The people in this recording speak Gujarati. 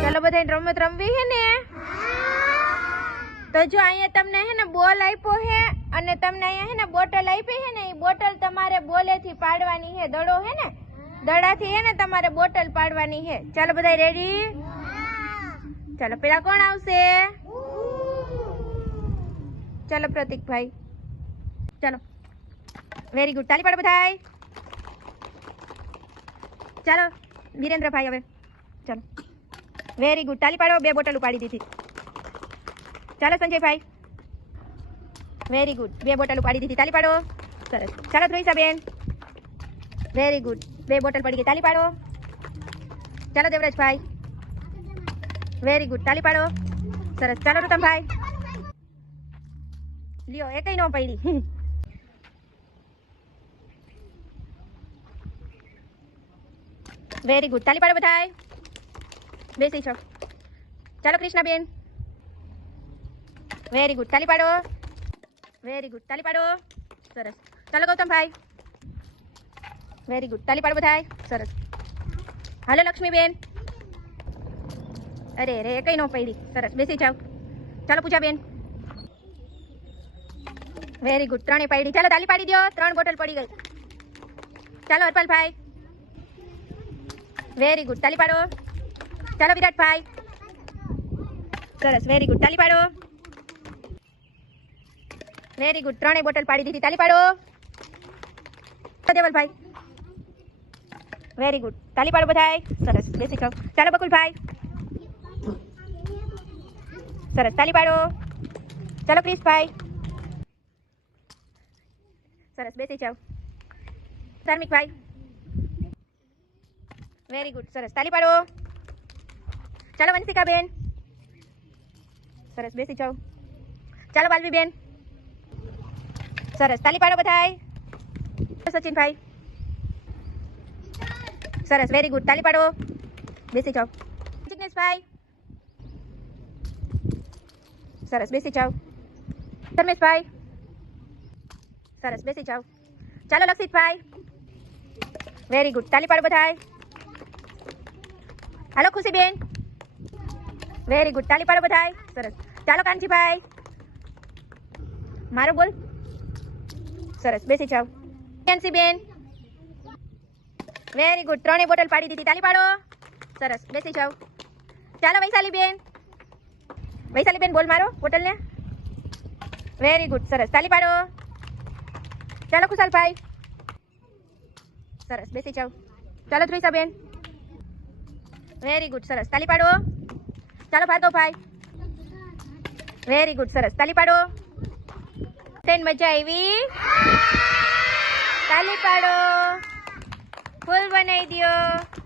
ચાલો બધાય રમત રમવી હે ને તો જો અહીંયા તમને હે ને બોલ આપ્યો હે અને તમને અહીંયા હે ને બોટલ આપી હે ને એ બોટલ તમારે બોલેથી પાડવાની હે દડો હે ને દડાથી હે ને તમારે બોટલ પાડવાની હે ચાલો બધાય રેડી ચાલો પેલા કોણ આવશે ચાલો પ્રતીકભાઈ ચાલો વેરી ગુડ તાલી પાડો બધાય ચાલો વિરેન્દ્રભાઈ હવે ચાલો વેરી ગુડ તાલી પાડો બે બોટલ ઉપાડી દીધી ચાલો સંજયભાઈ વેરી ગુડ બે બોટલ ઉપાડી દીધી તાલી પાડો સરસ ચાલો ધ્રુવિસાબેન વેરી ગુડ બે બોટલ પડી ગઈ તાલી પાડો ચાલો દેવરાજભાઈ વેરી ગુડ તાલી પાડો સરસ ચાલો રૂતમભાઈ લ્યો એકઈ નો પડી વેરી ગુડ તાલી પાડો બધાય બેસી છો ચાલો કૃષ્ણાબેન વેરી ગુડ તાલી પાડો વેરી ગુડ તાલી પાડો સરસ ચાલો ગૌતમભાઈ વેરી ગુડ તાલી પાડો બધાય સરસ હાલો લક્ષ્મીબેન અરે રે કઈ નો પડી સરસ બેસી જાઓ ચાલો પૂજાબેન વેરી ગુડ ત્રણે પડી ચાલો તાલી પાડી દો 3 બોટલ પડી ગઈ ચાલો હરપાલભાઈ વેરી ગુડ તાલી પાડો ચાલો વિરાટભાઈ સરસ વેરી ગુડ તાલી પાડો વેરી ગુડ 3 બોટલ પાડી દીધી તાલી પાડો દેવલભાઈ વેરી ગુડ તાલી પાડો બધાય સરસ બેસી જાઓ ચાલો બકુલભાઈ સરસ તાલી પાડો ચાલો ક્રિશભાઈ સરસ બેસી જાઓ ધાર્મિકભાઈ વેરી ગુડ સરસ તાલી પાડો ચાલો વંશિકાબેન સરસ બેસી જાઓ ચાલો વાલવીબેન સરસ તાલી પાડો બધાય સચિનભાઈ સરસ વેરી ગુડ તાલી પાડો બેસી જાઓ જિગ્નેશભાઈ સરસ બેસી જાઓ ધર્મેશભાઈ સરસ બેસી જાઓ ચાલો લક્ષિતભાઈ વેરી ગુડ તાલી પાડો બધાય હાલો ખુશીબેન વેરી ગુડ તાલી પાડો બધાય સરસ ચાલો કાનજીભાઈ મારો બોલ સરસ બેસી જાઓ બેન વેરી ગુડ 3 બોટલ પાડી દીધી તાલી પાડો સરસ બેસી જાઓ ચાલો વૈશાલીબેન બોલ મારો બોટલ ને વેરી ગુડ સરસ તાલી પાડો ચાલો ખુશાલભાઈ સરસ બેસી જાઓ ચાલો ધ્રુવિસાબેન વેરી ગુડ સરસ તાલી પાડો ચાલો ભાર્ગવભાઈ વેરી ગુડ સરસ તાલી પાડો મજા આવી તાલી પાડો ફૂલ બનાવી દો